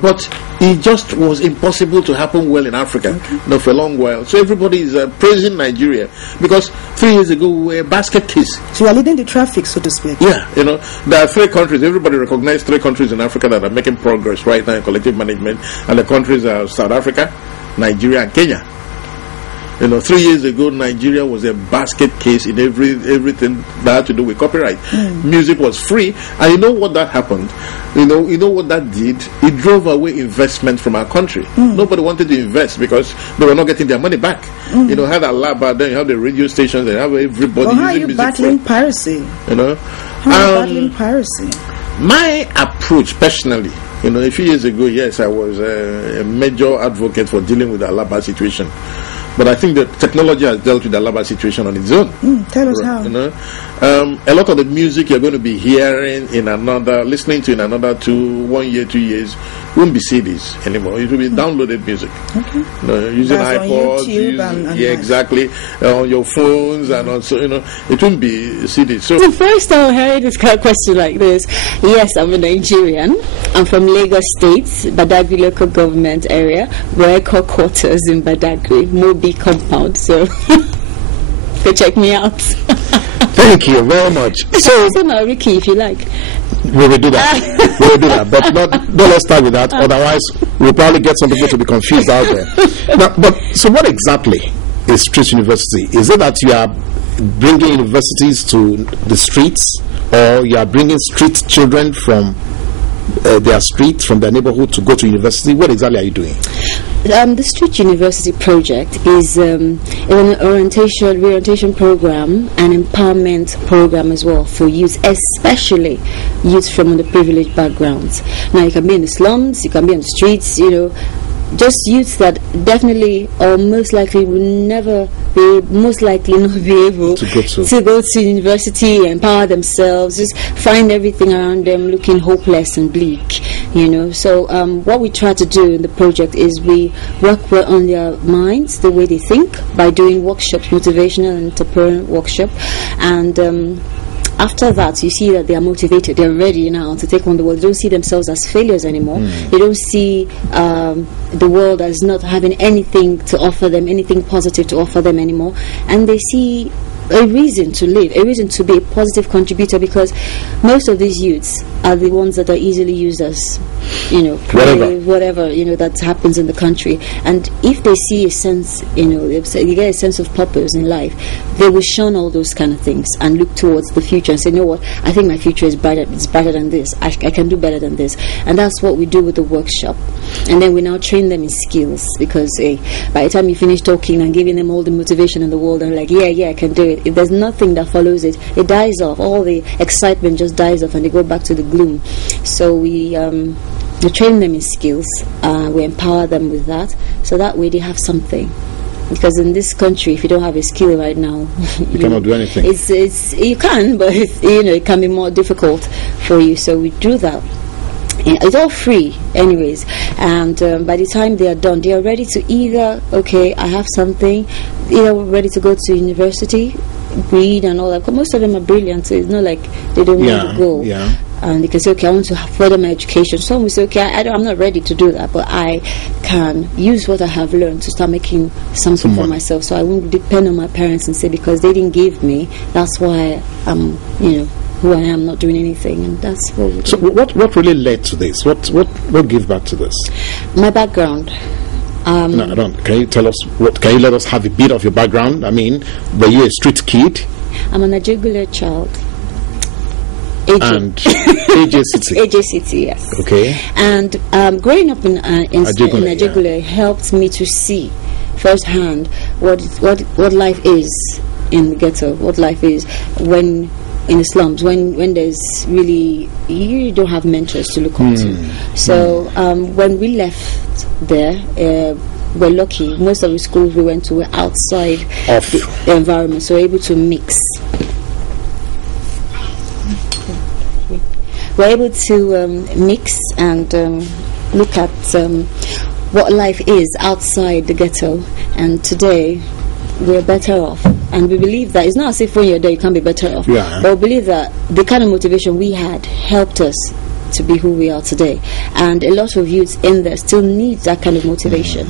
But it just was impossible to happen well in Africa, for a long while. So everybody is praising Nigeria because 3 years ago we were a basket case. So you are leading the traffic, so to speak. Yeah, there are 3 countries. Everybody recognizes 3 countries in Africa that are making progress right now in collective management, and the countries are South Africa, Nigeria, and Kenya. 3 years ago, Nigeria was a basket case in everything that had to do with copyright. Music was free, and you know what that happened? You know what that did? It drove away investment from our country. Nobody wanted to invest because they were not getting their money back. Had a lab, then you have the radio stations, and have everybody using music. How are you battling piracy? How are you battling piracy? My approach, personally, a few years ago, yes, I was a major advocate for dealing with the Alaba situation. But I think the technology has dealt with the Alaba situation on its own. Tell us how. A lot of the music you're going to be hearing listening to in another 1 year, 2 years, won't be CDs anymore. It will be downloaded music. Using iPods, exactly, on your phones, and also, it won't be CDs. So the first time I heard this kind of question like this, yes, I'm a Nigerian. I'm from Lagos State, Badagry local government area, where I call quarters in Badagry, Mobi compound. So go check me out. Thank you very much. So Ricky, if you like. We will do that. But don't let's start with that. Otherwise, we'll probably get some people to be confused out there. But so what exactly is street university? Is it that you are bringing universities to the streets, or you are bringing street children from their street, from their neighborhood, to go to university? What exactly are you doing? The Street University project is an orientation program, an empowerment program as well for youth, especially youth from underprivileged backgrounds. Now, you can be in the slums, you can be on the streets, just youth that definitely or most likely will never be, not be able to go to university, empower themselves, just find everything around them looking hopeless and bleak, So what we try to do in the project is we work on their minds, the way they think, by doing workshops, motivational and entrepreneurial workshop, and after that, you see that they are motivated. They're ready now to take on the world. They don't see themselves as failures anymore. They don't see the world as not having anything to offer them, anything positive to offer them anymore. And they see a reason to live, a reason to be a positive contributor, because most of these youths are the ones that are easily used as, whatever that happens in the country. And if they see a sense, they get a sense of purpose in life, they will shun all those kind of things and look towards the future and say, you know what, I think my future is brighter. It's better than this. I can do better than this. And that's what we do with the workshop. And then we now train them in skills, because by the time you finish talking and giving them all the motivation in the world, they're like, yeah, I can do it. If there's nothing that follows it, it dies off. All the excitement just dies off, and they go back to the gloom. So we train them in skills. We empower them with that, so that way they have something. Because in this country, if you don't have a skill right now, you cannot do anything. You can, but it can be more difficult for you. So we do that. It's all free anyways, and by the time they are done, they are ready to either, I have something, either ready to go to university, read and all that, because most of them are brilliant, so it's not like they don't want to go. And they can say, I want to further my education. Some will say, I'm not ready to do that, but I can use what I have learned to start making something for myself, so I won't depend on my parents and say, because they didn't give me, that's why I'm, who I am, not doing anything. And that's what we do. So what really led to this? What gave back to this? My background. No, I don't. Can you tell us can you let us have a bit of your background? I mean, were you a street kid? I'm an Ajegule child. And AJ City. AJ City, yes. Okay. And growing up in Ajegule helped me to see firsthand what life is in the ghetto, what life is when in the slums, when there's really, you don't have mentors to look up to. So when we left there, we're lucky. Most of the schools we went to were outside the environment, so we're able to mix. We're able to mix and look at what life is outside the ghetto. And today, we're better off. And we believe that it's not as if when you're there you can't be better off. Yeah. But we believe that the kind of motivation we had helped us to be who we are today. And a lot of youths in there still need that kind of motivation.